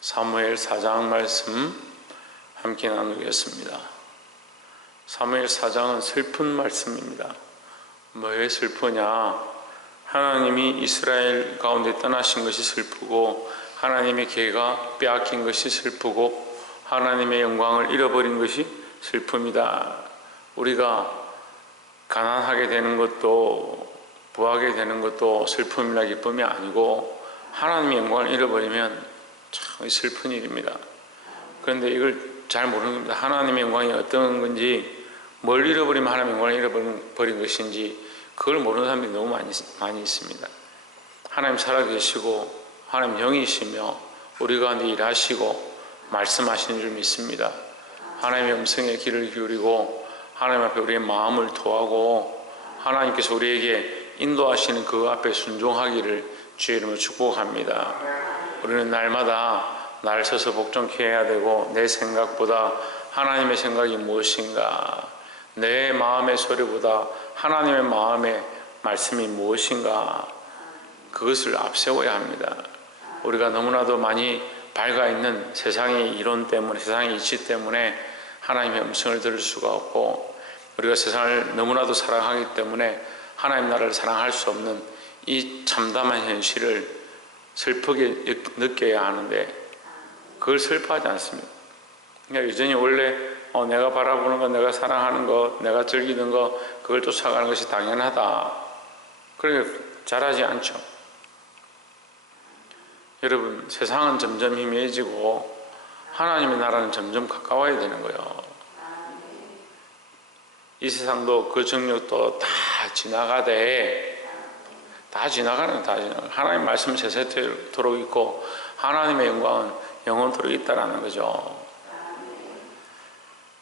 사무엘 4장 말씀 함께 나누겠습니다. 사무엘 4장은 슬픈 말씀입니다. 왜 슬프냐? 하나님이 이스라엘 가운데 떠나신 것이 슬프고, 하나님의 계가 빼앗긴 것이 슬프고, 하나님의 영광을 잃어버린 것이 슬픕니다. 우리가 가난하게 되는 것도 부하게 되는 것도 슬픔이나 기쁨이 아니고, 하나님의 영광을 잃어버리면 참 슬픈 일입니다. 그런데 이걸 잘 모르는 겁니다. 하나님의 영광이 어떤 건지, 뭘 잃어버리면 하나님의 영광을 잃어버린 것인지 그걸 모르는 사람들이 너무 많이 있습니다. 하나님 살아계시고 하나님 영이시며 우리 가운데 일하시고 말씀하시는 줄 믿습니다. 하나님의 음성에 귀를 기울이고 하나님 앞에 우리의 마음을 토하고 하나님께서 우리에게 인도하시는 그 앞에 순종하기를 주의 이름으로 축복합니다. 우리는 날마다 날 서서 복종케 해야 되고, 내 생각보다 하나님의 생각이 무엇인가, 내 마음의 소리보다 하나님의 마음의 말씀이 무엇인가, 그것을 앞세워야 합니다. 우리가 너무나도 많이 밝아있는 세상의 이론 때문에, 세상의 이치 때문에 하나님의 음성을 들을 수가 없고, 우리가 세상을 너무나도 사랑하기 때문에 하나님 나라를 사랑할 수 없는 이 참담한 현실을 슬프게 느껴야 하는데, 그걸 슬퍼하지 않습니다. 그러니까 여전히 원래 내가 바라보는 것, 내가 사랑하는 것, 내가 즐기는 것, 그걸 쫓아가는 것이 당연하다, 그러니까 잘하지 않죠. 여러분, 세상은 점점 희미해지고 하나님의 나라는 점점 가까워야 되는 거예요. 이 세상도 그 정력도 다 지나가되, 다 지나가는 하나님 말씀 세세토록 있고 하나님의 영광은 영원토록 있다라는 거죠.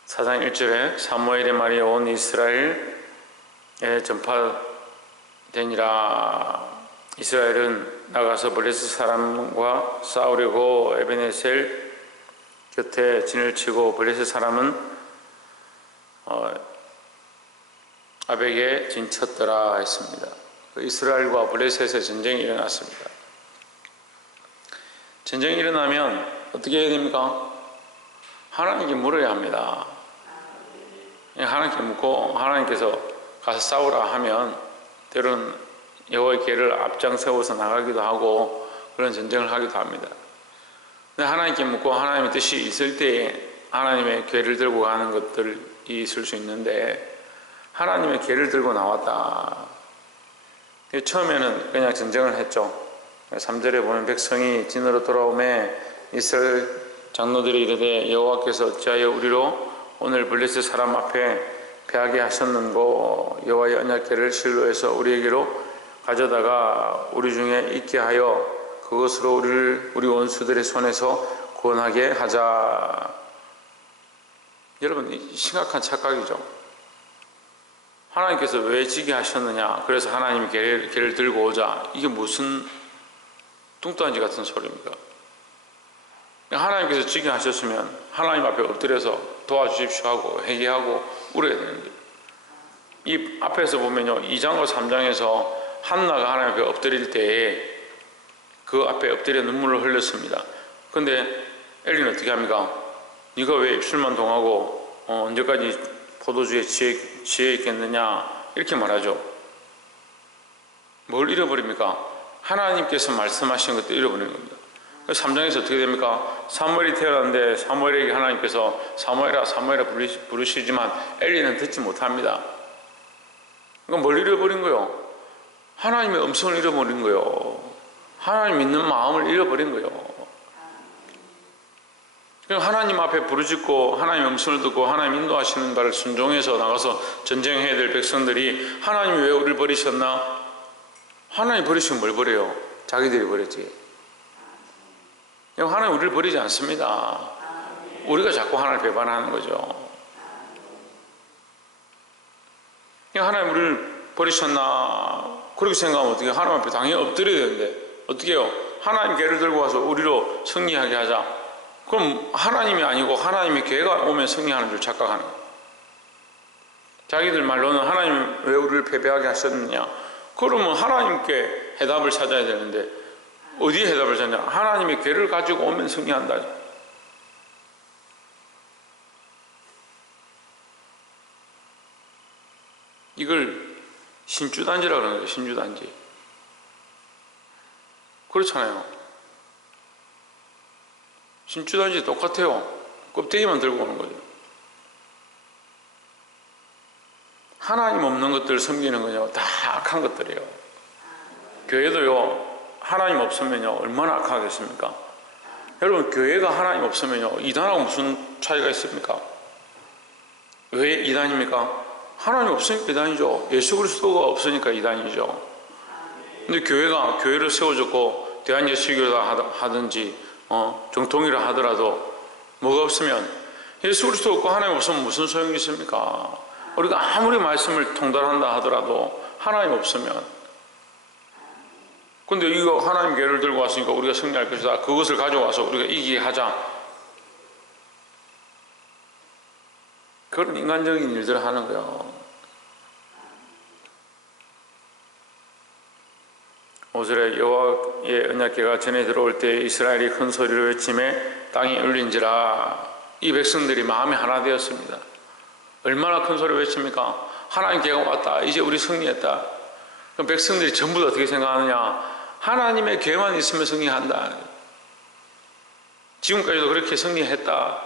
4장 1절에 사무엘의 말이 온 이스라엘에 전파되니라. 이스라엘은 나가서 블레셋 사람과 싸우려고 에베네셀 곁에 진을 치고, 블레셋 사람은 아벡에 진쳤더라 했습니다. 이스라엘과 블레셋의 전쟁이 일어났습니다. 전쟁이 일어나면 어떻게 해야 됩니까? 하나님께 물어야 합니다. 하나님께 묻고 하나님께서 가서 싸우라 하면 때로는 여호와의 계를 앞장세워서 나가기도 하고 그런 전쟁을 하기도 합니다. 근데 하나님께 묻고 하나님의 뜻이 있을 때에 하나님의 계를 들고 가는 것들이 있을 수 있는데, 하나님의 계를 들고 나왔다. 처음에는 그냥 전쟁을 했죠. 3절에 보면 백성이 진으로 돌아오매 이스라엘 장로들이 이르되, 여호와께서 어찌하여 우리로 오늘 블레셋 사람 앞에 패하게 하셨는고, 여호와의 언약궤를 실로에서 우리에게로 가져다가 우리 중에 있게 하여 그것으로 우리 원수들의 손에서 구원하게 하자. 여러분, 심각한 착각이죠. 하나님께서 왜 지게 하셨느냐, 그래서 하나님이 계를 들고 오자, 이게 무슨 뚱딴지 같은 소리입니까? 하나님께서 지게 하셨으면 하나님 앞에 엎드려서 도와주십시오 하고 회개하고 울어야 되는데, 이 앞에서 보면요, 2장과 3장에서 한나가 하나님 앞에 엎드릴 때에 그 앞에 엎드려 눈물을 흘렸습니다. 그런데 엘리는 어떻게 합니까? 네가 왜 입술만 동하고 언제까지 포도주에 취해 있겠느냐, 이렇게 말하죠. 뭘 잃어버립니까? 하나님께서 말씀하신 것도 잃어버리는 겁니다. 3장에서 어떻게 됩니까? 사무엘이 태어났는데 사무엘에게 하나님께서 사무엘아 사무엘아 부르시지만 엘리는 듣지 못합니다. 그러니까 뭘 잃어버린 거예요? 하나님의 음성을 잃어버린 거예요. 하나님 믿는 마음을 잃어버린 거예요. 하나님 앞에 부르짖고 하나님의 음성을 듣고 하나님 인도하시는 바를 순종해서 나가서 전쟁해야 될 백성들이, 하나님이 왜 우리를 버리셨나? 하나님 버리시면 뭘 버려요? 자기들이 버렸지. 하나님 우리를 버리지 않습니다. 우리가 자꾸 하나님을 배반하는 거죠. 하나님 우리를 버리셨나? 그렇게 생각하면 어떻게, 하나님 앞에 당연히 엎드려야 되는데 어떻게 해요? 하나님 계를 들고 와서 우리로 승리하게 하자. 그럼 하나님이 아니고 하나님의 계가 오면 승리하는 줄 착각하는 거예요. 자기들 말로는 하나님 왜 우리를 패배하게 하셨느냐, 그러면 하나님께 해답을 찾아야 되는데 어디에 해답을 찾냐? 하나님의 괴를 가지고 오면 승리한다. 이걸 신주단지라고 그러는 거예요. 신주단지. 그렇잖아요. 신주단지 똑같아요. 껍데기만 들고 오는 거죠. 하나님 없는 것들 섬기는 거요, 다 악한 것들이에요. 교회도요, 하나님 없으면요, 얼마나 악하겠습니까? 여러분, 교회가 하나님 없으면요, 이단하고 무슨 차이가 있습니까? 왜 이단입니까? 하나님 없으니까 이단이죠. 예수 그리스도가 없으니까 이단이죠. 근데 교회가 교회를 세워줬고 대한예수교다 하든지 정통이라 하더라도 뭐가 없으면, 예수 그리스도 없고 하나님 없으면 무슨 소용이 있습니까? 우리가 아무리 말씀을 통달한다 하더라도 하나님 없으면, 근데 이거 하나님 교회를 들고 왔으니까 우리가 승리할 것이다, 그것을 가져와서 우리가 이기게 하자, 그런 인간적인 일들을 하는 거예요. 5절에 여호와의 언약궤가 전에 들어올 때 이스라엘이 큰 소리로 외치매 땅이 울린지라. 이 백성들이 마음이 하나 되었습니다. 얼마나 큰 소리로 외칩니까? 하나님 궤가 왔다, 이제 우리 승리했다. 그럼 백성들이 전부 다 어떻게 생각하느냐? 하나님의 궤만 있으면 승리한다. 지금까지도 그렇게 승리했다,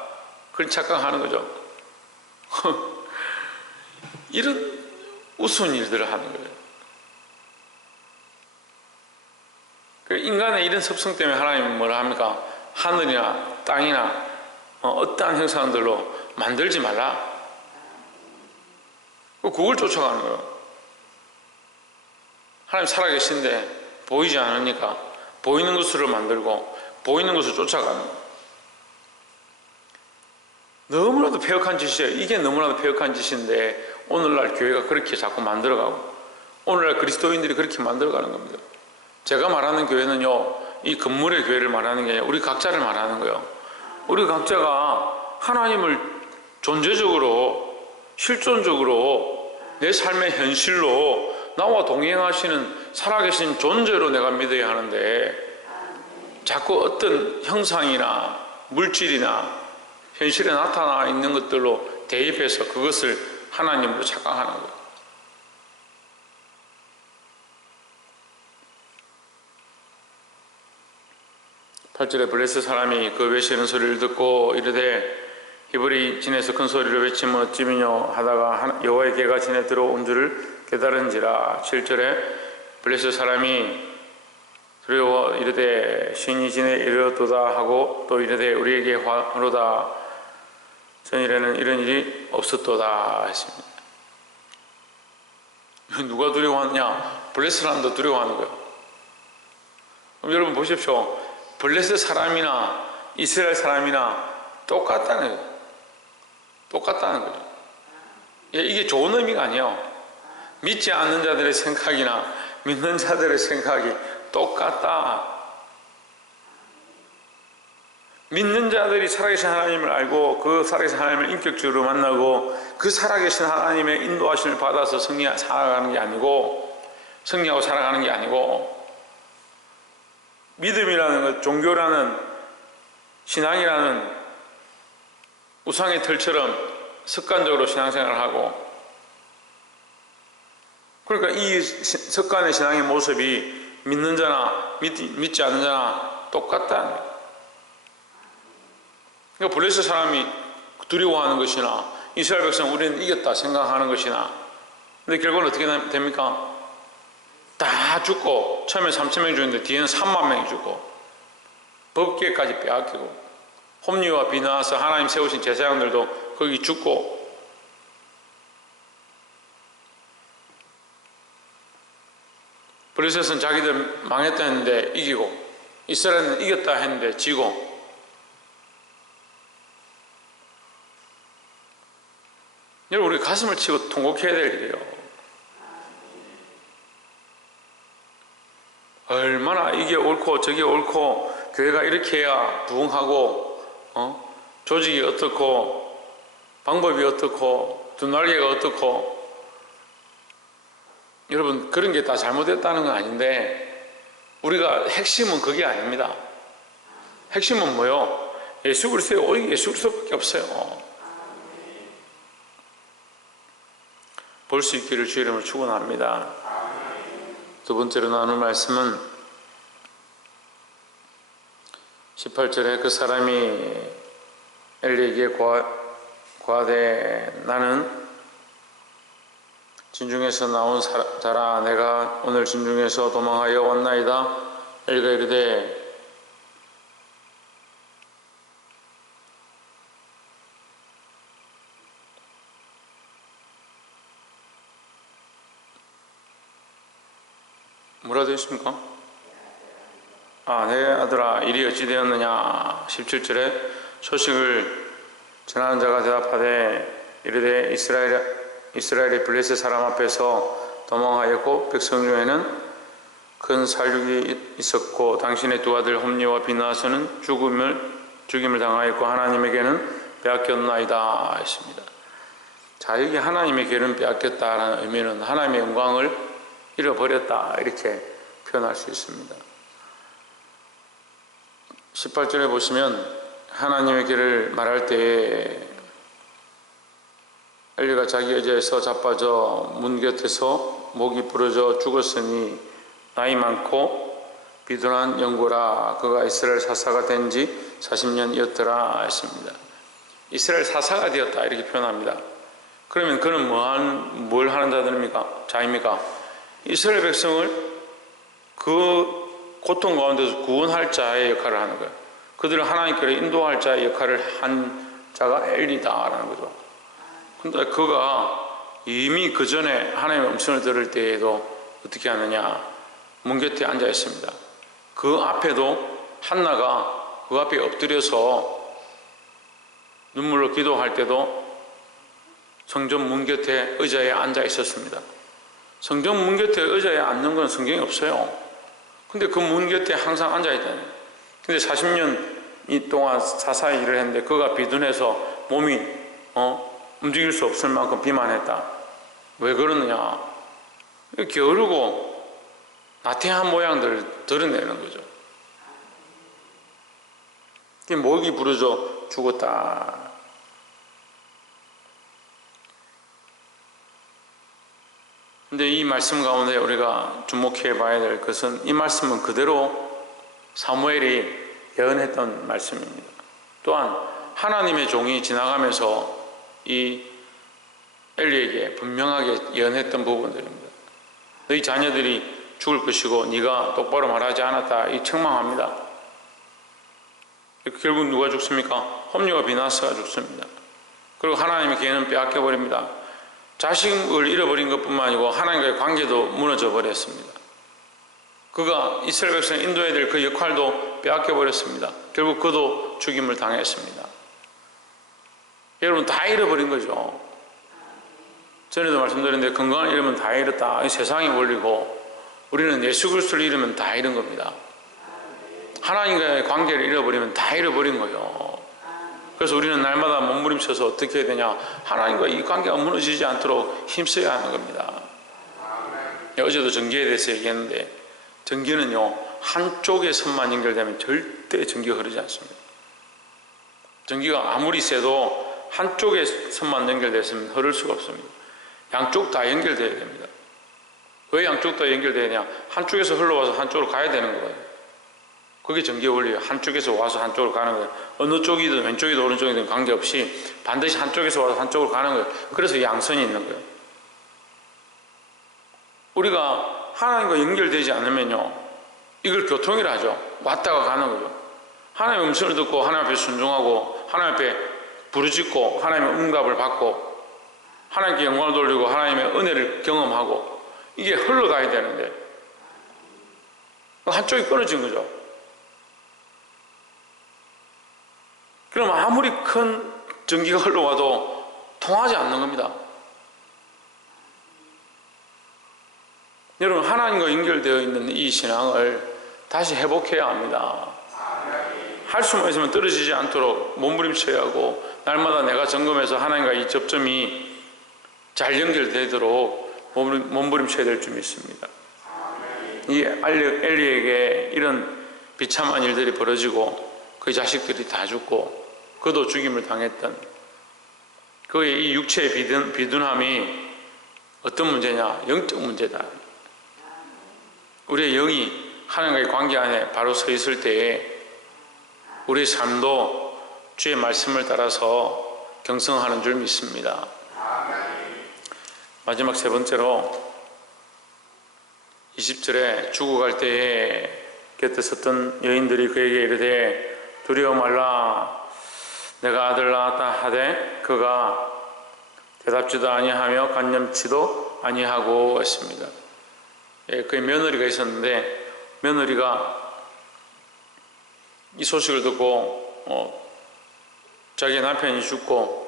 그런 착각하는 거죠. 이런 우스운 일들을 하는 거예요. 인간의 이런 습성 때문에 하나님은 뭐라 합니까? 하늘이나 땅이나 어떠한 형상들로 만들지 말라. 그걸 쫓아가는 거예요. 하나님 살아계신데 보이지 않으니까 보이는 것으로 만들고 보이는 것을 쫓아가는 거예요. 너무나도 폐역한 짓이에요. 이게 너무나도 폐역한 짓인데 오늘날 교회가 그렇게 자꾸 만들어가고, 오늘날 그리스도인들이 그렇게 만들어가는 겁니다. 제가 말하는 교회는요, 이 건물의 교회를 말하는 게 아니라 우리 각자를 말하는 거예요. 우리 각자가 하나님을 존재적으로, 실존적으로 내 삶의 현실로 나와 동행하시는 살아계신 존재로 내가 믿어야 하는데, 자꾸 어떤 형상이나 물질이나 현실에 나타나 있는 것들로 대입해서 그것을 하나님으로 착각하는 거예요. 8절에 블레셋 사람이 그 외치는 소리를 듣고 이르되 히브리 진에서 큰 소리로 외치면 어찌미뇨 하다가 여호와의 궤가 진에 들어온 줄을 깨달은지라. 7절에 블레셋 사람이 두려워 이르되 신이 진에 이르렀도다 하고 또 이르되 우리에게 화로다, 전일에는 이런 일이 없었도다 했습니다. 누가 두려워하느냐? 블레셋 사람도 두려워하는 거예요. 그럼 여러분 보십시오. 블레셋 사람이나 이스라엘 사람이나 똑같다는 거예요. 똑같다는 거죠. 이게 좋은 의미가 아니에요. 믿지 않는 자들의 생각이나 믿는 자들의 생각이 똑같다. 믿는 자들이 살아계신 하나님을 알고 그 살아계신 하나님을 인격적으로 만나고 그 살아계신 하나님의 인도하심을 받아서 살아가는 게 아니고, 승리하고 살아가는 게 아니고, 믿음이라는 것, 종교라는, 신앙이라는 우상의 틀처럼 습관적으로 신앙생활을 하고, 그러니까 이 습관의 신앙의 모습이 믿는 자나 믿지 않는 자나 똑같다는 거예요. 그러니까 블레셋 사람이 두려워하는 것이나 이스라엘 백성 우리는 이겼다 생각하는 것이나, 근데 결국은 어떻게 됩니까? 다 죽고, 처음에 3,000명이 죽는데 뒤에는 30,000명이 죽고, 법궤까지 빼앗기고, 홈리와 비나와서 하나님 세우신 제사장들도 거기 죽고, 블레셋은 자기들 망했다 했는데 이기고, 이스라엘은 이겼다 했는데 지고. 여러분, 우리 가슴을 치고 통곡해야 될 일이에요. 얼마나 이게 옳고 저게 옳고, 교회가 이렇게 해야 부흥하고, 조직이 어떻고, 방법이 어떻고, 두 날개가 어떻고. 여러분, 그런 게 다 잘못됐다는 건 아닌데, 우리가 핵심은 그게 아닙니다. 핵심은 뭐요? 예수 그리스도에 오직 예수 그리스도밖에 없어요. 볼 수 있기를 주의 이름으로 축원합니다. 두 번째로 나눌 말씀은 18절에 그 사람이 엘리에게 고하되 나는 진중에서 나온 자라 내가 오늘 진중에서 도망하여 왔나이다. 엘리가 이르되 뭐라 되어 있습니까? 내 아들아 일이 어찌 되었느냐. 17절에 소식을 전하는 자가 대답하되 이르되 이스라엘의 블레셋 사람 앞에서 도망하였고 백성 중에는 큰 살육이 있었고 당신의 두 아들 홈리와 비나하스는 죽임을 당하였고 하나님에게는 빼앗겼나이다 했습니다. 자, 여기 하나님에게는 빼앗겼다라는 의미는 하나님의 영광을 잃어버렸다 이렇게 표현할 수 있습니다. 18절에 보시면 하나님의 길을 말할 때에 엘리가 자기 의자에서 자빠져 문 곁에서 목이 부러져 죽었으니 나이 많고 비둔한 영고라 그가 이스라엘 사사가 된 지 40년이었더라 했습니다. 이스라엘 사사가 되었다 이렇게 표현합니다. 그러면 그는 뭘 하는 자입니까? 이스라엘 백성을 그 고통 가운데서 구원할 자의 역할을 하는 거예요. 그들을 하나님께로 인도할 자의 역할을 한 자가 엘리다라는 거죠. 근데 그가 이미 그 전에 하나님의 음성을 들을 때에도 어떻게 하느냐, 문 곁에 앉아 있습니다. 그 앞에도 한나가 그 앞에 엎드려서 눈물로 기도할 때도 성전 문 곁에 의자에 앉아 있었습니다. 성전 문 곁에 의자에 앉는 건 성경에 없어요. 근데 그 문 곁에 항상 앉아 있다네요. 근데 40년 동안 사사의 일을 했는데 그가 비둔해서 몸이 움직일 수 없을 만큼 비만했다. 왜 그러느냐? 게으르고 나태한 모양들을 드러내는 거죠. 목이 부러져 죽었다. 근데 이 말씀 가운데 우리가 주목해 봐야 될 것은 이 말씀은 그대로 사무엘이 예언했던 말씀입니다. 또한 하나님의 종이 지나가면서 이 엘리에게 분명하게 예언했던 부분들입니다. 너희 자녀들이 죽을 것이고 네가 똑바로 말하지 않았다 이 책망합니다. 결국 누가 죽습니까? 홈리와 비나스가 죽습니다. 그리고 하나님의 기회는 빼앗겨 버립니다. 자식을 잃어버린 것뿐만 아니고 하나님과의 관계도 무너져 버렸습니다. 그가 이스라엘 백성을 인도해야 될 그 역할도 빼앗겨 버렸습니다. 결국 그도 죽임을 당했습니다. 여러분 다 잃어버린 거죠. 전에도 말씀드렸는데 건강을 잃으면 다 잃었다. 세상의 원리고 우리는 예수 그리스도를 잃으면 다 잃은 겁니다. 하나님과의 관계를 잃어버리면 다 잃어버린 거예요. 그래서 우리는 날마다 몸부림쳐서 어떻게 해야 되냐, 하나님과 이 관계가 무너지지 않도록 힘써야 하는 겁니다. 어제도 전기에 대해서 얘기했는데 전기는요 한쪽의 선만 연결되면 절대 전기가 흐르지 않습니다. 전기가 아무리 세도 한쪽의 선만 연결됐으면 흐를 수가 없습니다. 양쪽 다 연결되어야 됩니다. 왜 양쪽 다 연결되어야 되냐, 한쪽에서 흘러와서 한쪽으로 가야 되는 거예요. 그게 전기의 원리예요. 한쪽에서 와서 한쪽으로 가는 거예요. 어느 쪽이든 왼쪽이든 오른쪽이든 관계없이 반드시 한쪽에서 와서 한쪽으로 가는 거예요. 그래서 양선이 있는 거예요. 우리가 하나님과 연결되지 않으면요 이걸 교통이라 하죠. 왔다가 가는 거죠. 하나님의 음성을 듣고 하나님 앞에 순종하고 하나님 앞에 부르짖고 하나님의 응답을 받고 하나님께 영광을 돌리고 하나님의 은혜를 경험하고 이게 흘러가야 되는데 한쪽이 끊어진 거죠. 그럼 아무리 큰 전기가 흘러와도 통하지 않는 겁니다. 여러분 하나님과 연결되어 있는 이 신앙을 다시 회복해야 합니다. 할 수만 있으면 떨어지지 않도록 몸부림쳐야 하고 날마다 내가 점검해서 하나님과 이 접점이 잘 연결되도록 몸부림쳐야 될 줄 믿습니다. 이 엘리에게 이런 비참한 일들이 벌어지고 그의 자식들이 다 죽고 그도 죽임을 당했던 그의 이 육체의 비둔함이 어떤 문제냐? 영적 문제다. 우리의 영이 하나님과의 관계 안에 바로 서 있을 때에 우리의 삶도 주의 말씀을 따라서 경성하는 줄 믿습니다. 마지막 세 번째로 20절에 죽어갈 때에 곁에 섰던 여인들이 그에게 이르되 두려워 말라 내가 아들 낳았다 하되 그가 대답지도 아니하며 간념치도 아니하고 했습니다. 그의 며느리가 있었는데 며느리가 이 소식을 듣고 자기 남편이 죽고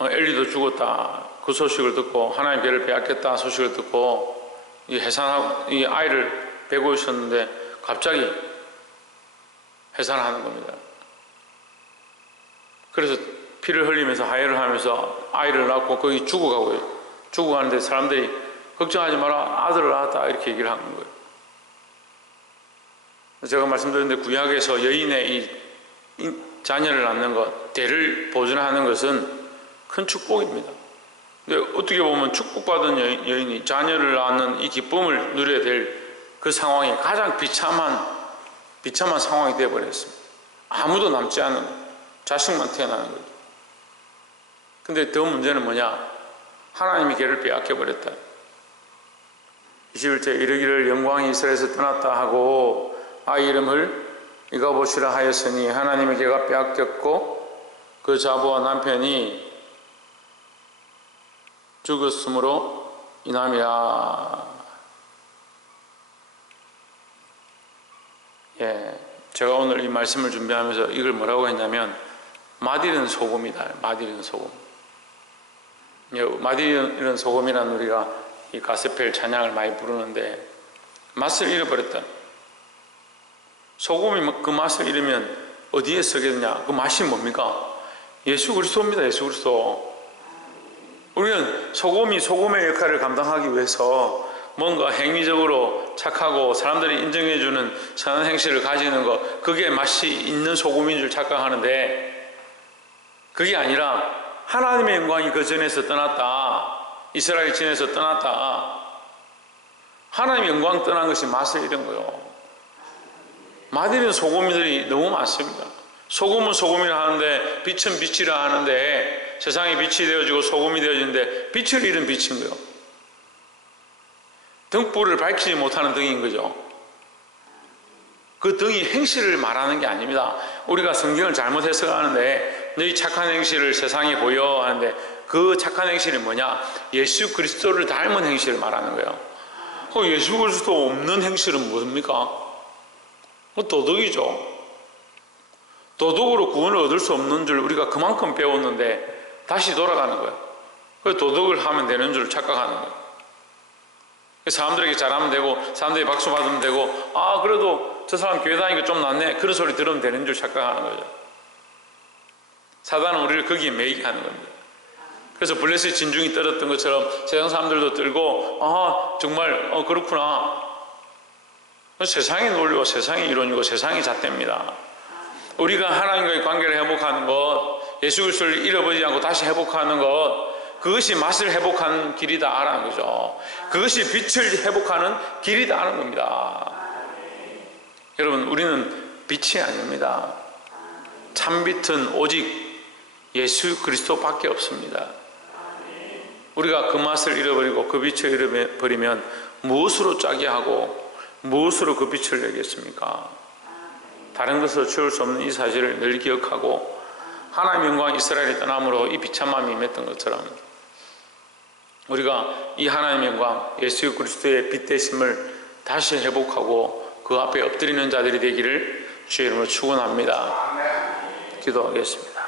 엘리도 죽었다 그 소식을 듣고 하나님 배를 빼앗겼다 소식을 듣고 이 아이를 베고 있었는데 갑자기 해산하는 겁니다. 그래서 피를 흘리면서 하혈을 하면서 아이를 낳고 거기 죽어가고요. 죽어가는데 사람들이 걱정하지 마라 아들을 낳았다 이렇게 얘기를 하는 거예요. 제가 말씀드렸는데 구약에서 여인의 이 자녀를 낳는 것, 대를 보존하는 것은 큰 축복입니다. 근데 어떻게 보면 축복받은 여인이 자녀를 낳는 이 기쁨을 누려야 될 그 상황이 가장 비참한 상황이 되어버렸습니다. 아무도 남지 않은 자식만 태어나는 거죠. 근데 더 문제는 뭐냐? 하나님이 걔를 빼앗겨버렸다. 21절 이르기를 영광이 이스라엘에서 떠났다 하고 아이 이름을 이가봇이라 하였으니 하나님의 걔가 빼앗겼고 그 자부와 남편이 죽었으므로 인함이라. 제가 오늘 이 말씀을 준비하면서 이걸 뭐라고 했냐면 맛 잃은 소금이다. 맛 잃은 소금. 맛 잃은 소금이라는 우리가 이 가스펠 찬양을 많이 부르는데 맛을 잃어버렸다. 소금이 그 맛을 잃으면 어디에 쓰겠느냐? 그 맛이 뭡니까? 예수 그리스도입니다. 예수 그리스도. 우리는 소금의 역할을 감당하기 위해서 뭔가 행위적으로 착하고 사람들이 인정해주는 선한 행실을 가지는 것, 그게 맛이 있는 소금인 줄 착각하는데 그게 아니라 하나님의 영광이 그 전에서 떠났다. 이스라엘 전에서 떠났다. 하나님의 영광 떠난 것이 맛을 잃은 거예요. 맛 잃은 소금들이 너무 많습니다. 소금은 소금이라 하는데 빛은 빛이라 하는데 세상에 빛이 되어지고 소금이 되어지는데 빛을 잃은 빛인 거예요. 등불을 밝히지 못하는 등인 거죠. 그 등이 행실을 말하는 게 아닙니다. 우리가 성경을 잘못 해석하는데 너희 착한 행실을 세상에 보여 하는데 그 착한 행실이 뭐냐? 예수 그리스도를 닮은 행실을 말하는 거예요. 예수 그리스도 없는 행실은 뭡니까? 도덕이죠. 도덕으로 구원을 얻을 수 없는 줄 우리가 그만큼 배웠는데 다시 돌아가는 거예요. 그 도덕을 하면 되는 줄 착각하는 거예요. 사람들에게 잘하면 되고 사람들이 박수 받으면 되고 그래도 저 사람 교회 다니니까 좀 낫네 그런 소리 들으면 되는 줄 착각하는 거죠. 사단은 우리를 거기에 매이게 하는 겁니다. 그래서 블레셋 진중이 떨었던 것처럼 세상 사람들도 떨고 정말 그렇구나. 세상의 논리와 세상의 이론이고 세상의 잣대입니다. 우리가 하나님과의 관계를 회복하는 것, 예수 그리스도를 잃어버리지 않고 다시 회복하는 것, 그것이 맛을 회복하는 길이다 하는 거죠. 그것이 빛을 회복하는 길이다 하는 겁니다. 여러분, 우리는 빛이 아닙니다. 참빛은 오직 예수 그리스도밖에 없습니다. 우리가 그 맛을 잃어버리고 그 빛을 잃어버리면 무엇으로 짜게 하고 무엇으로 그 빛을 내겠습니까? 다른 것으로 채울 수 없는 이 사실을 늘 기억하고 하나님의 영광 이스라엘이 떠남으로 이 비참함이 임했던 것처럼 우리가 이 하나님의 영광 예수 그리스도의 빛 되심을 다시 회복하고 그 앞에 엎드리는 자들이 되기를 주의 이름으로 축원합니다. 기도하겠습니다.